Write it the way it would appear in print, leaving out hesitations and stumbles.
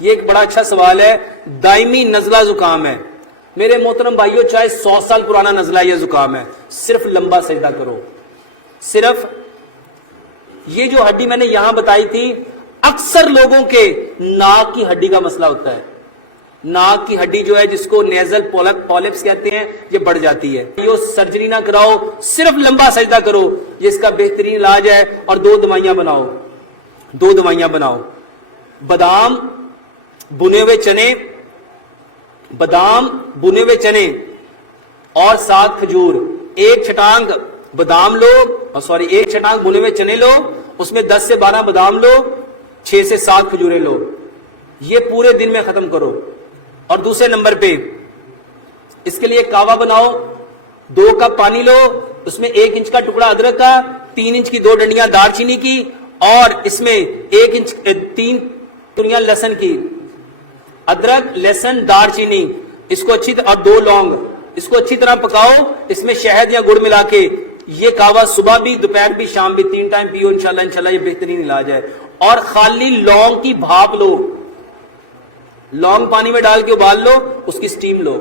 یہ ایک بڑا اچھا سوال ہے. دائمی نزلہ زکام ہے میرے محترم بھائیوں، چاہے 100 سال پرانا نزلہ یا زکام ہے، صرف لمبا سجدہ کرو. صرف یہ جو ہڈی میں نے یہاں بتائی تھی، اکثر لوگوں کے ناک کی ہڈی کا مسئلہ ہوتا ہے. ناک کی ہڈی جو ہے جس کو نیزل پولپس کہتے ہیں، یہ بڑھ جاتی ہے. یہ سرجری نہ کراؤ، صرف لمبا سجدہ کرو، یہ اس کا بہترین علاج ہے. اور 2 دوائیاں بناؤ، 2 دوائیاں بناؤ. بادام بنے ہوئے چنے، بادام بنے ہوئے چنے اور 7 کھجور. 1 چھٹانگ بادام لو، سوری 1 چھٹانگ بنے ہوئے چنے لو، اس میں 10 سے 12 بادام لو، 6 سے 7 کھجوریں لو. یہ پورے دن میں ختم کرو. اور دوسرے نمبر پہ اس کے لیے کاوا بناؤ. 2 کپ پانی لو، اس میں 1 انچ کا ٹکڑا ادرک کا، 3 انچ کی 2 ڈنڈیاں دار چینی کی، اور اس میں 3 تنیاں لہسن کی. ادرک، لہسن، دار چینی، اس کو اچھی طرح، اور 2 لونگ، اس کو اچھی طرح پکاؤ. اس میں شہد یا گڑ ملا کے یہ کہوا صبح بھی، دوپہر بھی، شام بھی 3 ٹائم پیو. انشاءاللہ یہ بہترین علاج ہے. اور خالی لونگ کی بھاپ لو، لونگ پانی میں ڈال کے ابال لو، اس کی سٹیم لو.